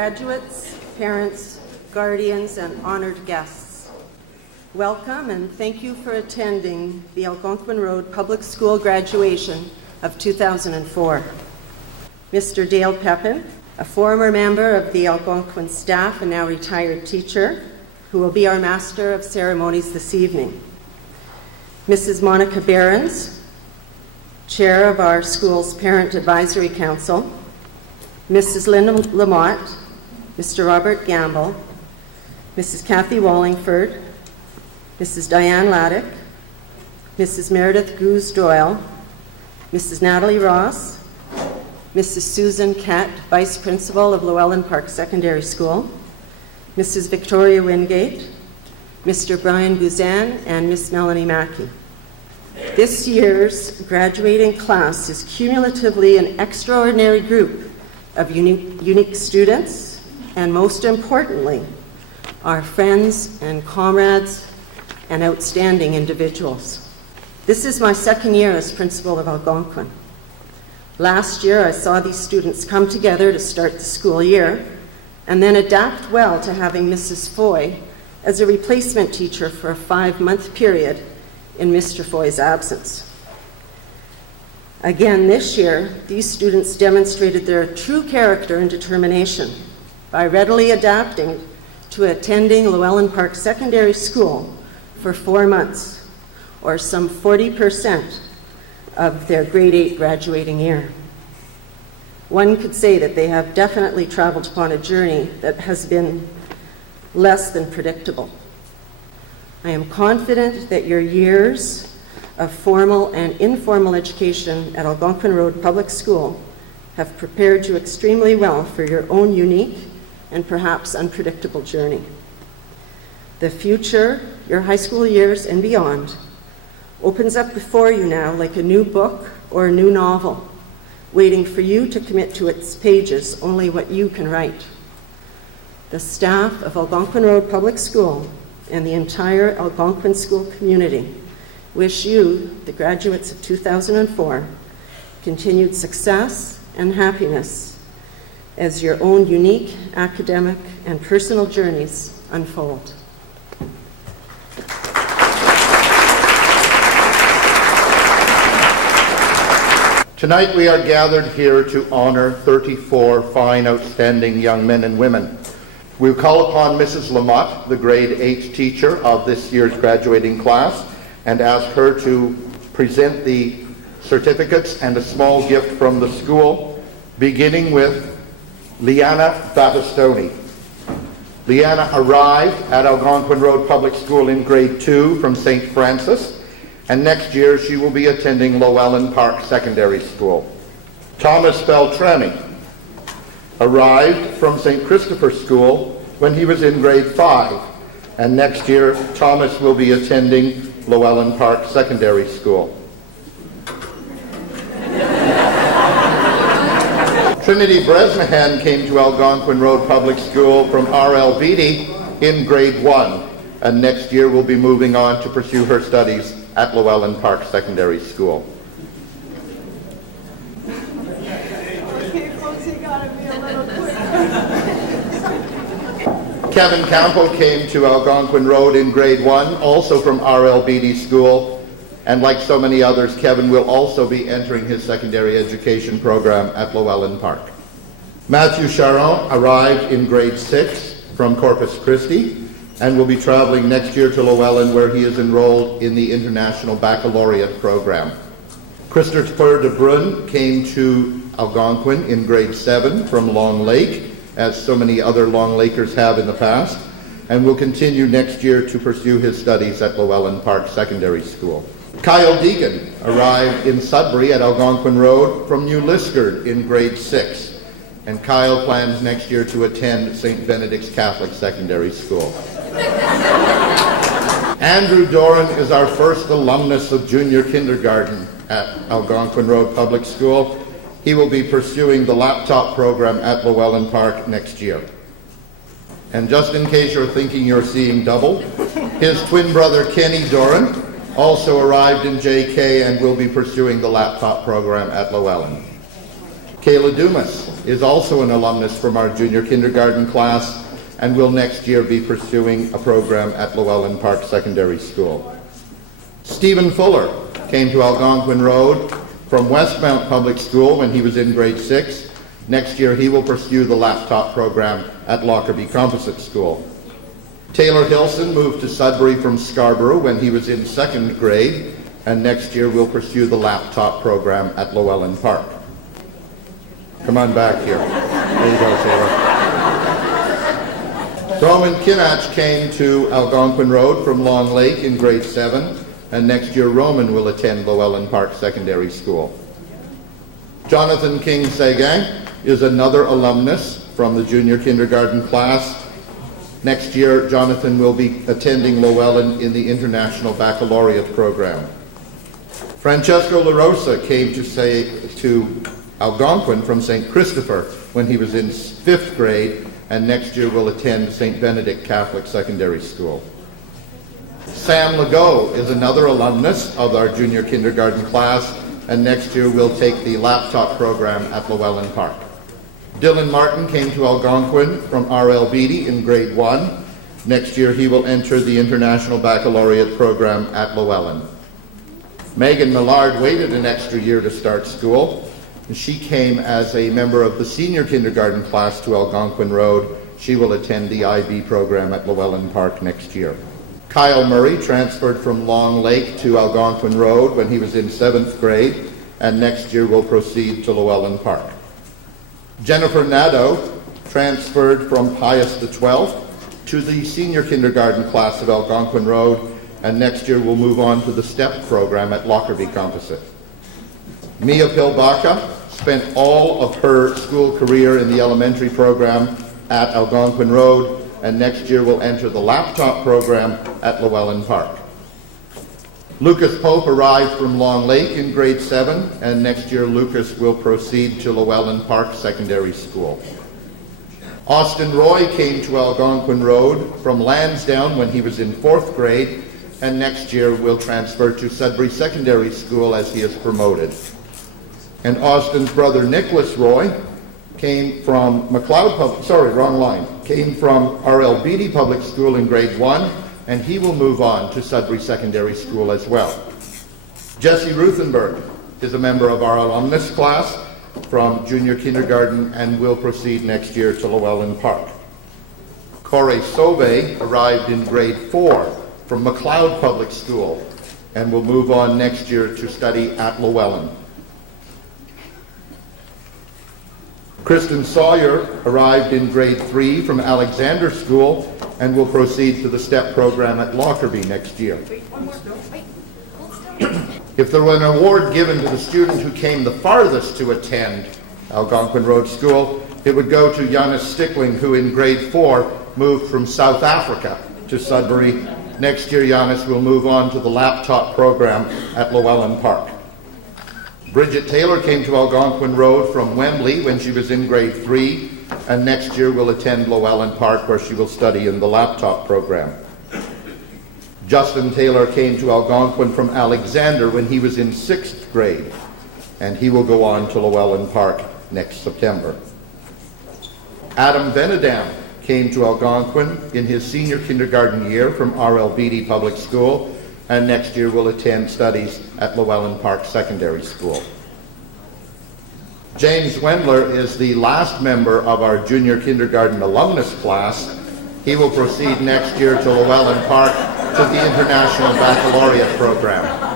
Graduates, parents, guardians, and honored guests, welcome and thank you for attending the Algonquin Road Public School graduation of 2004. Mr. Dale Pepin, a former member of the Algonquin staff and now retired teacher, who will be our Master of Ceremonies this evening. Mrs. Monica Behrens, Chair of our school's Parent Advisory Council, Mrs. Linda Lamotte, Mr. Robert Gamble, Mrs. Kathy Wallingford, Mrs. Diane Laddick, Mrs. Meredith Goose Doyle, Mrs. Natalie Ross, Mrs. Susan Kett, Vice Principal of Llewellyn Park Secondary School, Mrs. Victoria Wingate, Mr. Brian Buzan, and Miss Melanie Mackey. This year's graduating class is cumulatively an extraordinary group of unique students, and most importantly, our friends and comrades and outstanding individuals. This is my second year as principal of Algonquin. Last year, I saw these students come together to start the school year and then adapt well to having Mrs. Foy as a replacement teacher for a 5-month period in Mr. Foy's absence. Again, this year, these students demonstrated their true character and determination by readily adapting to attending Llewellyn Park Secondary School for 4 months, or some 40% of their grade 8 graduating year. One could say that they have definitely traveled upon a journey that has been less than predictable. I am confident that your years of formal and informal education at Algonquin Road Public School have prepared you extremely well for your own unique and perhaps unpredictable journey. The future, your high school years and beyond, opens up before you now like a new book or a new novel, waiting for you to commit to its pages only what you can write. The staff of Algonquin Road Public School and the entire Algonquin school community wish you, the graduates of 2004, continued success and happiness as your own unique academic and personal journeys unfold. Tonight we are gathered here to honor 34 fine, outstanding young men and women. We'll call upon Mrs. Lamotte, the grade 8 teacher of this year's graduating class, and ask her to present the certificates and a small gift from the school, beginning with Liana Battistoni. Liana arrived at Algonquin Road Public School in grade 2 from St. Francis, and next year she will be attending Llewellyn Park Secondary School. Thomas Beltrami arrived from St. Christopher School when he was in grade 5, and next year Thomas will be attending Llewellyn Park Secondary School. Trinity Bresnahan came to Algonquin Road Public School from R.L. Beatty in grade 1, and next year will be moving on to pursue her studies at Llewellyn Park Secondary School. Kevin Campo came to Algonquin Road in grade 1, also from R.L. Beatty School, and like so many others, Kevin will also be entering his secondary education program at Llewellyn Park. Matthew Charon arrived in grade 6 from Corpus Christi and will be traveling next year to Llewellyn, where he is enrolled in the International Baccalaureate program. Christopher de Brun came to Algonquin in grade 7 from Long Lake, as so many other Long Lakers have in the past, and will continue next year to pursue his studies at Llewellyn Park Secondary School. Kyle Deegan arrived in Sudbury at Algonquin Road from New Liskeard in grade 6, and Kyle plans next year to attend St. Benedict's Catholic Secondary School. Andrew Doran is our first alumnus of junior kindergarten at Algonquin Road Public School. He will be pursuing the laptop program at Llewellyn Park next year. And just in case you're thinking you're seeing double, his twin brother Kenny Doran also arrived in JK and will be pursuing the laptop program at Llewellyn. Kayla Dumas is also an alumnus from our junior kindergarten class and will next year be pursuing a program at Llewellyn Park Secondary School. Stephen Fuller came to Algonquin Road from Westmount Public School when he was in grade 6. Next year he will pursue the laptop program at Lockerbie Composite School. Taylor Hilson moved to Sudbury from Scarborough when he was in 2nd grade, and next year will pursue the laptop program at Llewellyn Park. Come on back here. There you go, Taylor. Roman Kinach came to Algonquin Road from Long Lake in grade 7, and next year Roman will attend Llewellyn Park Secondary School. Jonathan King Segang is another alumnus from the junior kindergarten class. Next year, Jonathan will be attending Llewellyn in the International Baccalaureate program. Francesco La Rosa came to Algonquin from St. Christopher when he was in 5th grade, and next year will attend St. Benedict Catholic Secondary School. Sam Legault is another alumnus of our junior kindergarten class, and next year will take the laptop program at Llewellyn Park. Dylan Martin came to Algonquin from R.L. Beatty in grade 1. Next year he will enter the International Baccalaureate program at Llewellyn. Megan Millard waited an extra year to start school. She came as a member of the senior kindergarten class to Algonquin Road. She will attend the IB program at Llewellyn Park next year. Kyle Murray transferred from Long Lake to Algonquin Road when he was in 7th grade, and next year will proceed to Llewellyn Park. Jennifer Nadeau transferred from Pius XII to the senior kindergarten class of Algonquin Road, and next year will move on to the STEP program at Lockerbie Composite. Mia Pilbaka spent all of her school career in the elementary program at Algonquin Road, and next year will enter the laptop program at Llewellyn Park. Lucas Pope arrived from Long Lake in grade 7, and next year Lucas will proceed to Llewellyn Park Secondary School. Austin Roy came to Algonquin Road from Lansdowne when he was in 4th grade, and next year will transfer to Sudbury Secondary School as he is promoted. And Austin's brother Nicholas Roy came from came from R.L. Beatty Public School in grade 1, and he will move on to Sudbury Secondary School as well. Jesse Ruthenberg is a member of our alumnus class from junior kindergarten and will proceed next year to Llewellyn Park. Corey Sobe arrived in grade 4 from McLeod Public School and will move on next year to study at Llewellyn. Kristen Sawyer arrived in grade 3 from Alexander School and will proceed to the STEP program at Lockerbie next year. If there were an award given to the student who came the farthest to attend Algonquin Road School, it would go to Giannis Stickling, who in grade 4 moved from South Africa to Sudbury. Next year, Giannis will move on to the laptop program at Llewellyn Park. Bridget Taylor came to Algonquin Road from Wembley when she was in grade 3, and next year will attend Llewellyn Park, where she will study in the laptop program. Justin Taylor came to Algonquin from Alexander when he was in 6th grade, and he will go on to Llewellyn Park next September. Adam Venedam came to Algonquin in his senior kindergarten year from R.L. Beatty Public School, and next year will attend studies at Llewellyn Park Secondary School. James Wendler is the last member of our junior kindergarten alumnus class. He will proceed next year to Llewellyn Park to the International Baccalaureate program.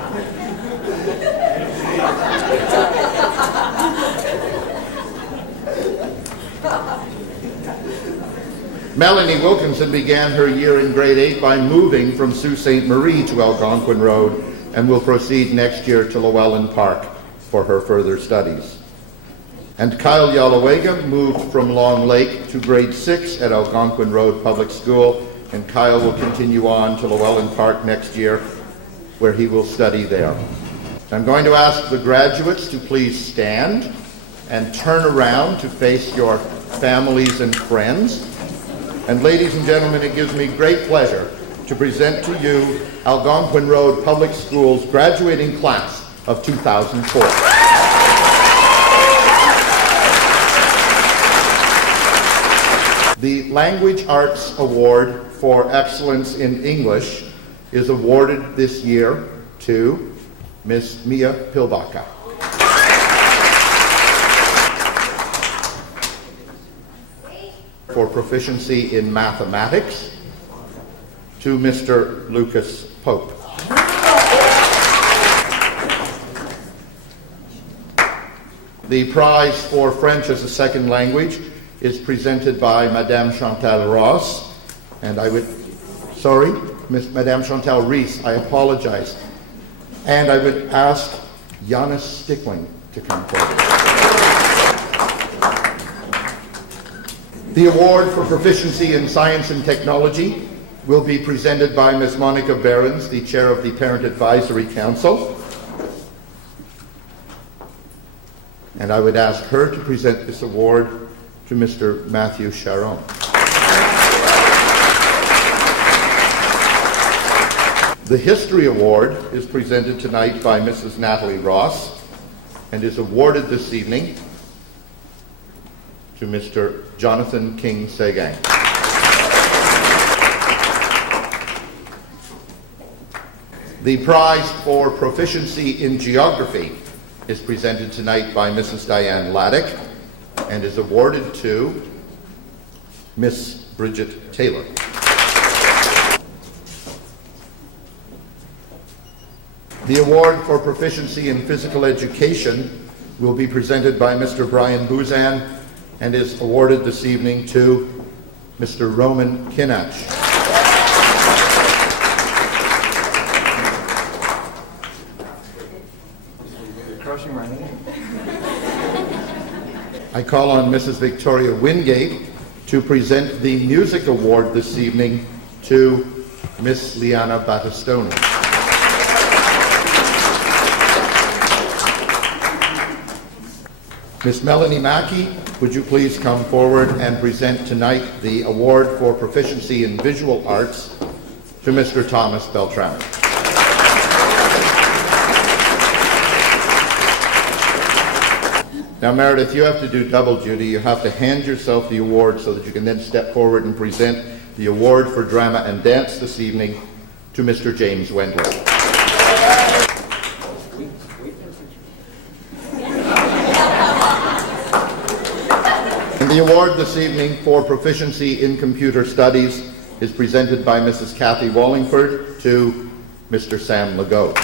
Melanie Wilkinson began her year in grade 8 by moving from Sault Ste. Marie to Algonquin Road and will proceed next year to Llewellyn Park for her further studies. And Kyle Yalawega moved from Long Lake to grade 6 at Algonquin Road Public School, and Kyle will continue on to Llewellyn Park next year, where he will study there. I'm going to ask the graduates to please stand and turn around to face your families and friends. And ladies and gentlemen, it gives me great pleasure to present to you Algonquin Road Public Schools graduating class of 2004. The Language Arts Award for Excellence in English is awarded this year to Miss Mia Pilbaka. For proficiency in mathematics, to Mr. Lucas Pope. The prize for French as a second language is presented by Madame Chantal Ross, and Madame Chantal Rees, I apologize. And I would ask Janis Stickling to come forward. The award for proficiency in science and technology will be presented by Ms. Monica Behrens, the chair of the Parent Advisory Council. And I would ask her to present this award to Mr. Matthew Charon. The History Award is presented tonight by Mrs. Natalie Ross and is awarded this evening to Mr. Jonathan King Sagang. The prize for proficiency in geography is presented tonight by Mrs. Diane Laddick and is awarded to Miss Bridget Taylor. The award for proficiency in physical education will be presented by Mr. Brian Buzan and is awarded this evening to Mr. Roman Kinach. Crushing my name. I call on Mrs. Victoria Wingate to present the music award this evening to Miss Liana Battistoni. Miss Melanie Mackey, would you please come forward and present tonight the award for proficiency in visual arts to Mr. Thomas Beltran. Now, Meredith, you have to do double duty. You have to hand yourself the award so that you can then step forward and present the award for drama and dance this evening to Mr. James Wendler. And the award this evening for proficiency in computer studies is presented by Mrs. Kathy Wallingford to Mr. Sam Legault.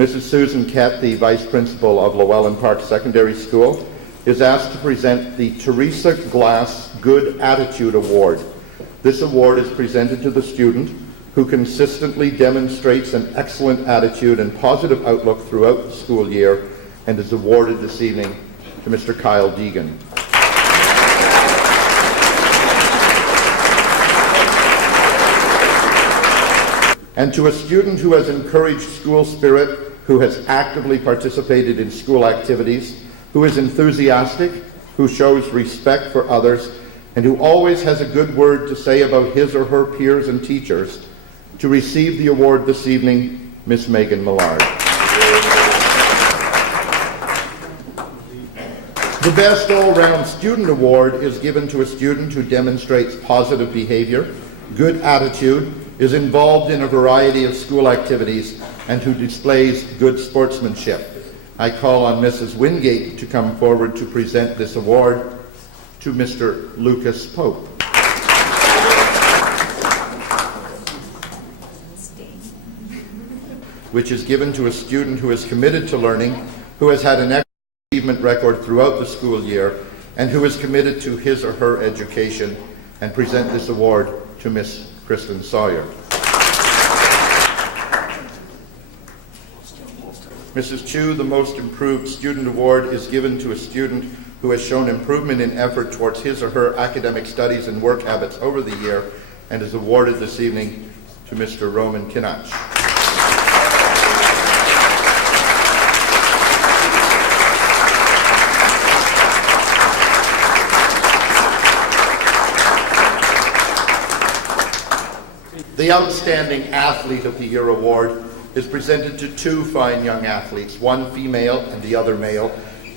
Mrs. Susan Kett, the Vice Principal of Llewellyn Park Secondary School, is asked to present the Teresa Glass Good Attitude Award. This award is presented to the student who consistently demonstrates an excellent attitude and positive outlook throughout the school year and is awarded this evening to Mr. Kyle Deegan. And to a student who has encouraged school spirit, who has actively participated in school activities, who is enthusiastic, who shows respect for others, and who always has a good word to say about his or her peers and teachers, to receive the award this evening, Miss Megan Millard. The Best All-Round Student Award is given to a student who demonstrates positive behavior, good attitude, is involved in a variety of school activities, and who displays good sportsmanship. I call on Mrs. Wingate to come forward to present this award to Mr. Lucas Pope. Which is given to a student who is committed to learning, who has had an excellent achievement record throughout the school year, and who is committed to his or her education, and present this award to Miss Kristen Sawyer. Mrs. Chu, the Most Improved Student Award is given to a student who has shown improvement in effort towards his or her academic studies and work habits over the year, and is awarded this evening to Mr. Roman Kinach. The Outstanding Athlete of the Year award is presented to two fine young athletes, one female and the other male,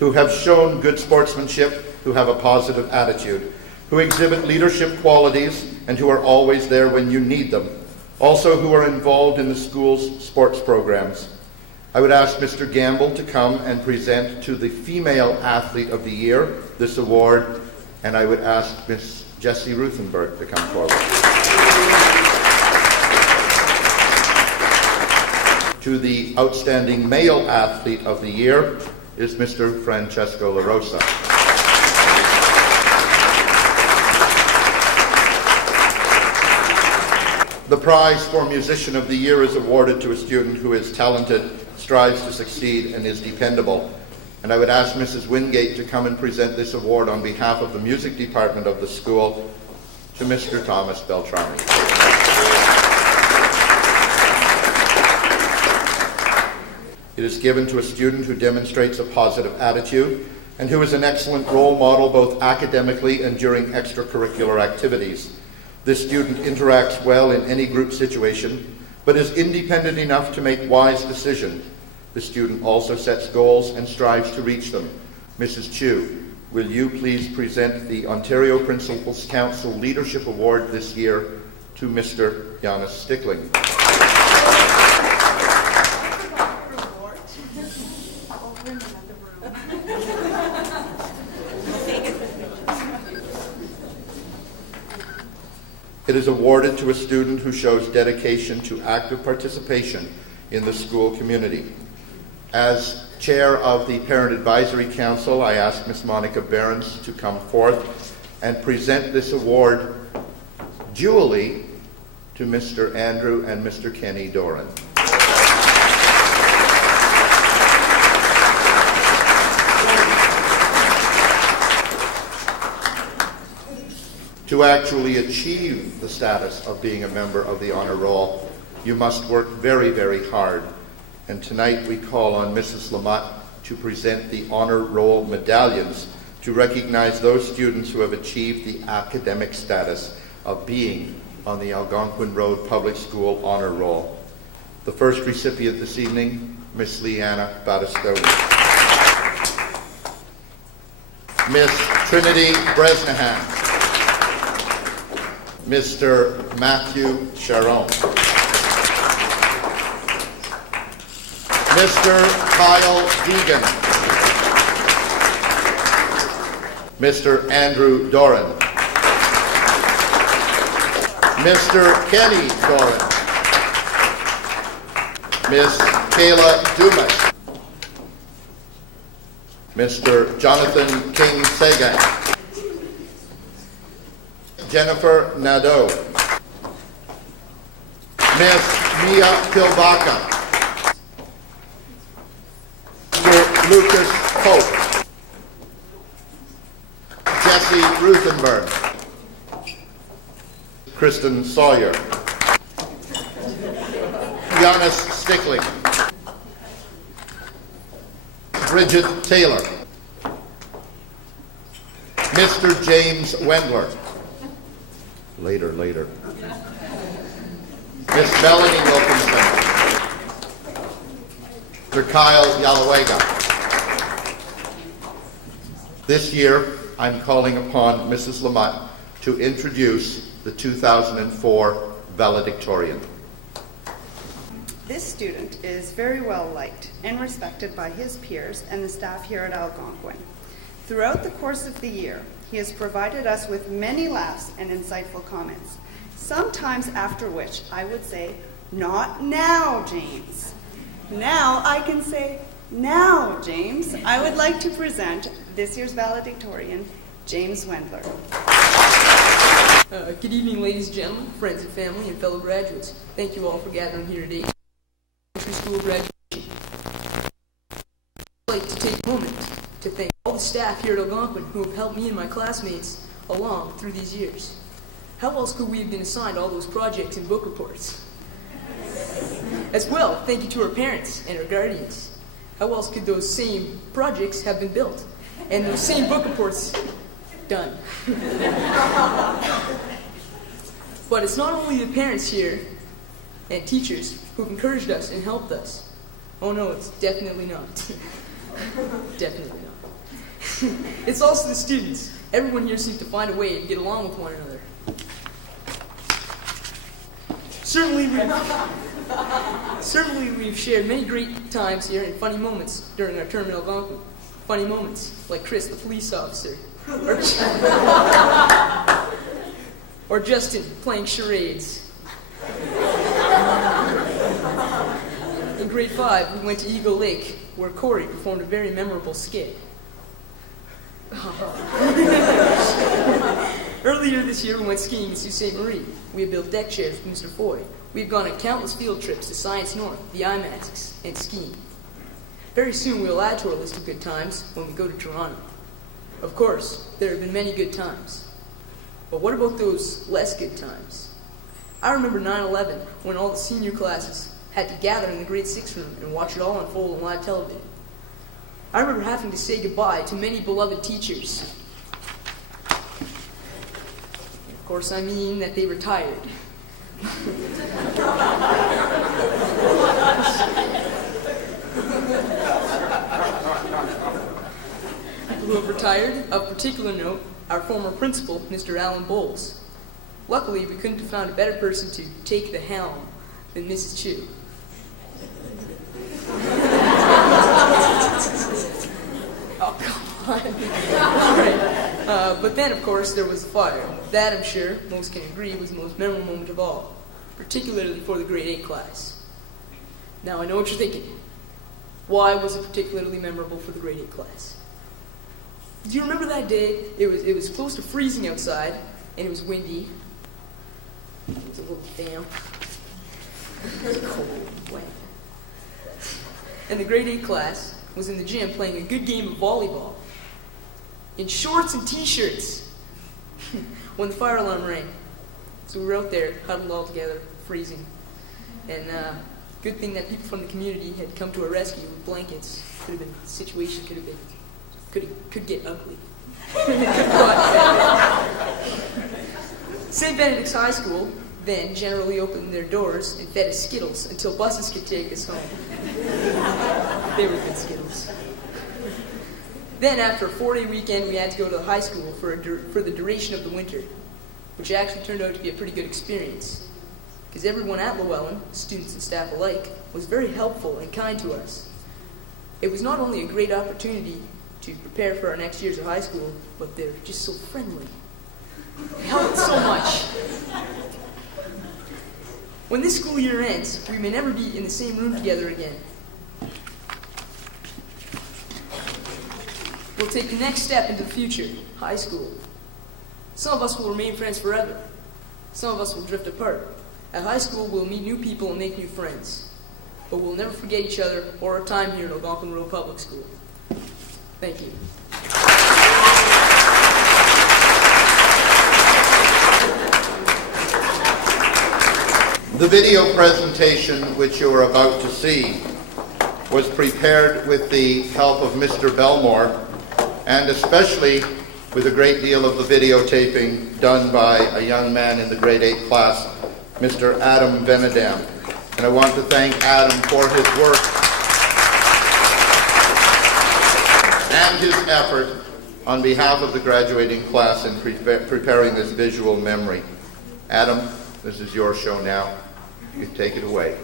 who have shown good sportsmanship, who have a positive attitude, who exhibit leadership qualities, and who are always there when you need them. Also who are involved in the school's sports programs. I would ask Mr. Gamble to come and present to the Female Athlete of the Year this award, and I would ask Ms. Jessie Ruthenberg to come forward. To the Outstanding Male Athlete of the Year is Mr. Francesco La Rosa. The prize for Musician of the Year is awarded to a student who is talented, strives to succeed, and is dependable. And I would ask Mrs. Wingate to come and present this award on behalf of the music department of the school to Mr. Thomas Beltrami. It is given to a student who demonstrates a positive attitude and who is an excellent role model both academically and during extracurricular activities. This student interacts well in any group situation, but is independent enough to make wise decisions. The student also sets goals and strives to reach them. Mrs. Chu, will you please present the Ontario Principals Council Leadership Award this year to Mr. Janis Stickling. It is awarded to a student who shows dedication to active participation in the school community. As chair of the Parent Advisory Council, I ask Ms. Monica Behrens to come forth and present this award dually to Mr. Andrew and Mr. Kenny Doran. To actually achieve the status of being a member of the honor roll, you must work very, very hard. And tonight we call on Mrs. Lamotte to present the honor roll medallions to recognize those students who have achieved the academic status of being on the Algonquin Road Public School honor roll. The first recipient this evening, Miss Leanna Battistoni. Miss Trinity Bresnahan. Mr. Matthew Sharon. Mr. Kyle Deegan. Mr. Andrew Doran. Mr. Kenny Doran. Miss Kayla Dumas. Mr. Jonathan King Sagan. Jennifer Nadeau. Miss Mia Pilvaca. Mr. Lucas Pope. Jessie Ruthenberg. Kristen Sawyer. Janis Stickling. Bridget Taylor. Mr. James Wendler. Later. Miss Melanie Wilkinson. Mr. Kyle Yalawega. This year, I'm calling upon Mrs. Lamotte to introduce the 2004 valedictorian. This student is very well liked and respected by his peers and the staff here at Algonquin. Throughout the course of the year, he has provided us with many laughs and insightful comments, sometimes after which I would say, "Not now, James." Now I can say, "Now, James." I would like to present this year's valedictorian, James Wendler. Good evening, ladies and gentlemen, friends and family, and fellow graduates. Thank you all for gathering here today. Elementary school graduation. I'd like to take a moment to thank all the staff here at Algonquin who have helped me and my classmates along through these years. How else could we have been assigned all those projects and book reports? As well, thank you to our parents and our guardians. How else could those same projects have been built and those same book reports done? But it's not only the parents here and teachers who've encouraged us and helped us. Oh no, it's definitely not. Definitely not. It's also the students. Everyone here seems to find a way to get along with one another. Certainly we've shared many great times here and funny moments during our term in Algonquin. Funny moments, like Chris, the police officer, or Justin playing charades. In grade 5, we went to Eagle Lake, where Corey performed a very memorable skit. Earlier this year, we went skiing in Sault Ste. Marie. We have built deck chairs with Mr. Foy. We've gone on countless field trips to Science North, the IMAXs, and skiing. Very soon, we will add to our list of good times when we go to Toronto. Of course, there have been many good times. But what about those less good times? I remember 9/11, when all the senior classes had to gather in the grade 6 room and watch it all unfold on live television. I remember having to say goodbye to many beloved teachers. Of course, I mean that they retired. People who have retired, of particular note, our former principal, Mr. Alan Bowles. Luckily, we couldn't have found a better person to take the helm than Mrs. Chu. Oh, come on. All right. But then, of course, there was the fire. That, I'm sure, most can agree, was the most memorable moment of all, particularly for the grade 8 class. Now, I know what you're thinking. Why was it particularly memorable for the grade 8 class? Do you remember that day? It was close to freezing outside, and it was windy. It was a little damp. It was cold and wet. And the grade 8 class was in the gym playing a good game of volleyball in shorts and t-shirts when the fire alarm rang. So we were out there, huddled all together, freezing. And good thing that people from the community had come to our rescue with blankets. The situation could get ugly. St. Benedict's High School then generally opened their doors and fed us Skittles until buses could take us home. They were good Skittles. Then, after a 4-day weekend, we had to go to the high school for the duration of the winter, which actually turned out to be a pretty good experience, because everyone at Llewellyn, students and staff alike, was very helpful and kind to us. It was not only a great opportunity to prepare for our next years of high school, but they're just so friendly. They helped so much. When this school year ends, we may never be in the same room together again. We'll take the next step into the future, high school. Some of us will remain friends forever. Some of us will drift apart. At high school, we'll meet new people and make new friends. But we'll never forget each other or our time here at Algonquin Road Public School. Thank you. The video presentation which you are about to see was prepared with the help of Mr. Belmore, and especially with a great deal of the videotaping done by a young man in the grade 8 class, Mr. Adam Benedam. And I want to thank Adam for his work and his effort on behalf of the graduating class in preparing this visual memory. Adam, this is your show now. You can take it away.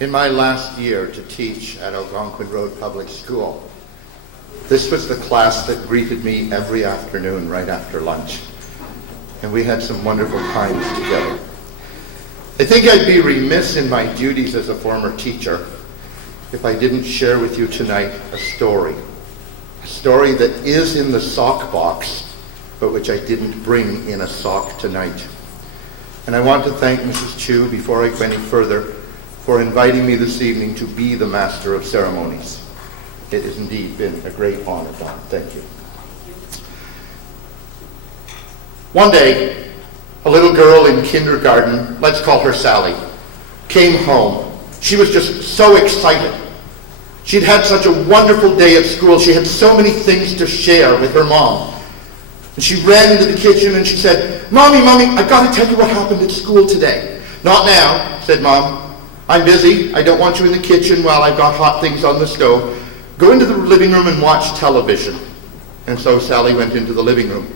In my last year to teach at Algonquin Road Public School, this was the class that greeted me every afternoon right after lunch. And we had some wonderful times together. I think I'd be remiss in my duties as a former teacher if I didn't share with you tonight a story that is in the sock box, but which I didn't bring in a sock tonight. And I want to thank Mrs. Chu, before I go any further, for inviting me this evening to be the Master of Ceremonies. It has indeed been a great honor, Don. Thank you. One day, a little girl in kindergarten, let's call her Sally, came home She was just so excited. She'd had such a wonderful day at school. She had so many things to share with her mom. And she ran into the kitchen and she said, Mommy, I've got to tell you what happened at school today. Not now, said Mom. I'm busy. I don't want you in the kitchen while I've got hot things on the stove. Go into the living room and watch television. And so Sally went into the living room.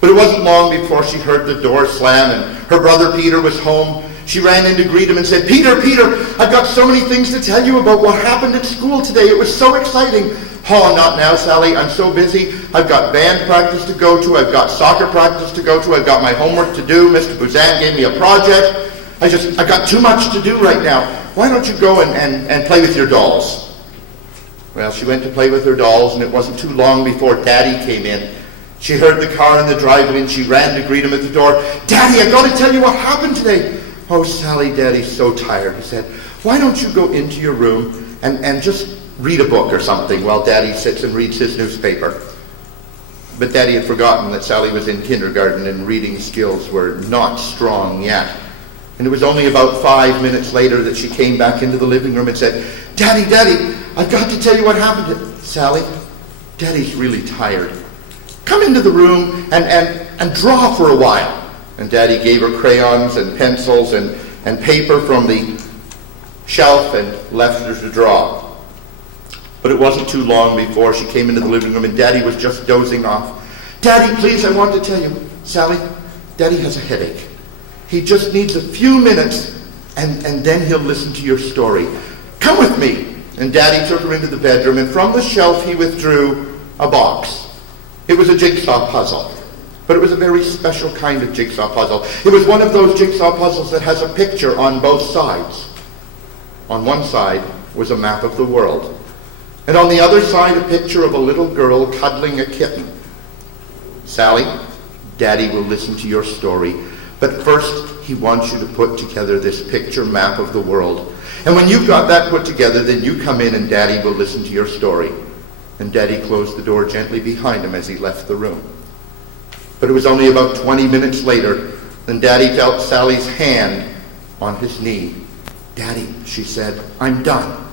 But it wasn't long before she heard the door slam and her brother Peter was home. She ran in to greet him and said, Peter, I've got so many things to tell you about what happened at school today. It was so exciting. Oh, not now, Sally. I'm so busy. I've got band practice to go to. I've got soccer practice to go to. I've got my homework to do. Mr. Buzan gave me a project. I've got too much to do right now. Why don't you go and play with your dolls? Well, she went to play with her dolls, and it wasn't too long before Daddy came in. She heard the car in the driveway, and she ran to greet him at the door. Daddy, I've got to tell you what happened today. Oh, Sally, Daddy's so tired. He said, why don't you go into your room and just read a book or something while Daddy sits and reads his newspaper. But Daddy had forgotten that Sally was in kindergarten and reading skills were not strong yet. And it was only about 5 minutes later that she came back into the living room and said, Daddy, I've got to tell you what happened. Sally, Daddy's really tired. Come into the room and draw for a while. And Daddy gave her crayons and pencils and paper from the shelf and left her to draw. But it wasn't too long before she came into the living room and Daddy was just dozing off. Daddy, please, I want to tell you. Sally, Daddy has a headache. He just needs a few minutes and then he'll listen to your story. Come with me. And Daddy took her into the bedroom and from the shelf he withdrew a box. It was a jigsaw puzzle. But it was a very special kind of jigsaw puzzle. It was one of those jigsaw puzzles that has a picture on both sides. On one side was a map of the world. And on the other side, a picture of a little girl cuddling a kitten. Sally, Daddy will listen to your story. But first, he wants you to put together this picture map of the world. And when you've got that put together, then you come in and Daddy will listen to your story. And Daddy closed the door gently behind him as he left the room. But it was only about 20 minutes later when Daddy felt Sally's hand on his knee. Daddy, she said, I'm done.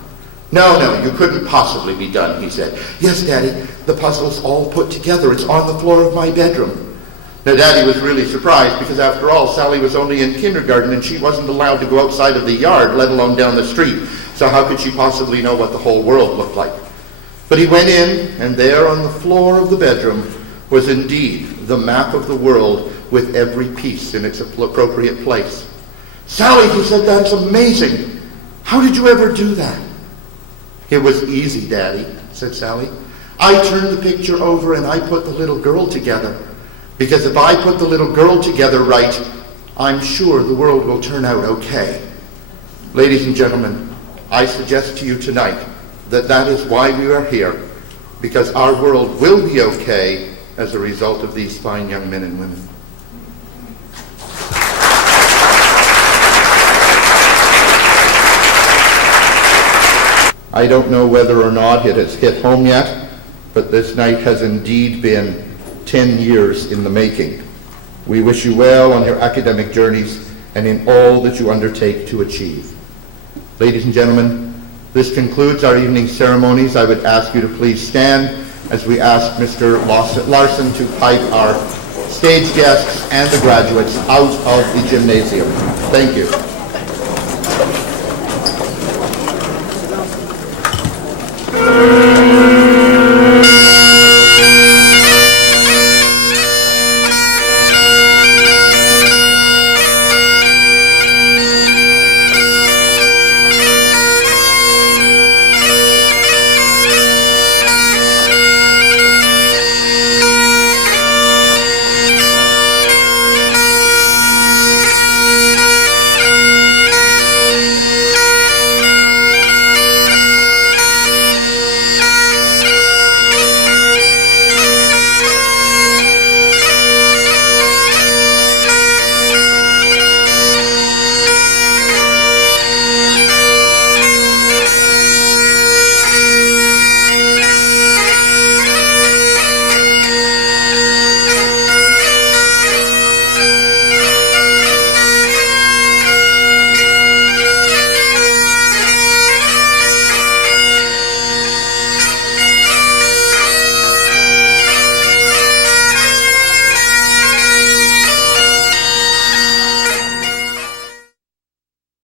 No, you couldn't possibly be done, he said. Yes, Daddy, the puzzle's all put together. It's on the floor of my bedroom. Now, Daddy was really surprised because, after all, Sally was only in kindergarten and she wasn't allowed to go outside of the yard, let alone down the street. So how could she possibly know what the whole world looked like? But he went in, and there on the floor of the bedroom was indeed the map of the world with every piece in its appropriate place. Sally, he said, that's amazing. How did you ever do that? It was easy, Daddy, said Sally. I turned the picture over and I put the little girl together. Because if I put the little girl together right, I'm sure the world will turn out okay. Ladies and gentlemen, I suggest to you tonight that that is why we are here. Because our world will be okay as a result of these fine young men and women. I don't know whether or not it has hit home yet, but this night has indeed been 10 years in the making. We wish you well on your academic journeys and in all that you undertake to achieve. Ladies and gentlemen, this concludes our evening ceremonies. I would ask you to please stand as we ask Mr. Larson to pipe our stage guests and the graduates out of the gymnasium. Thank you.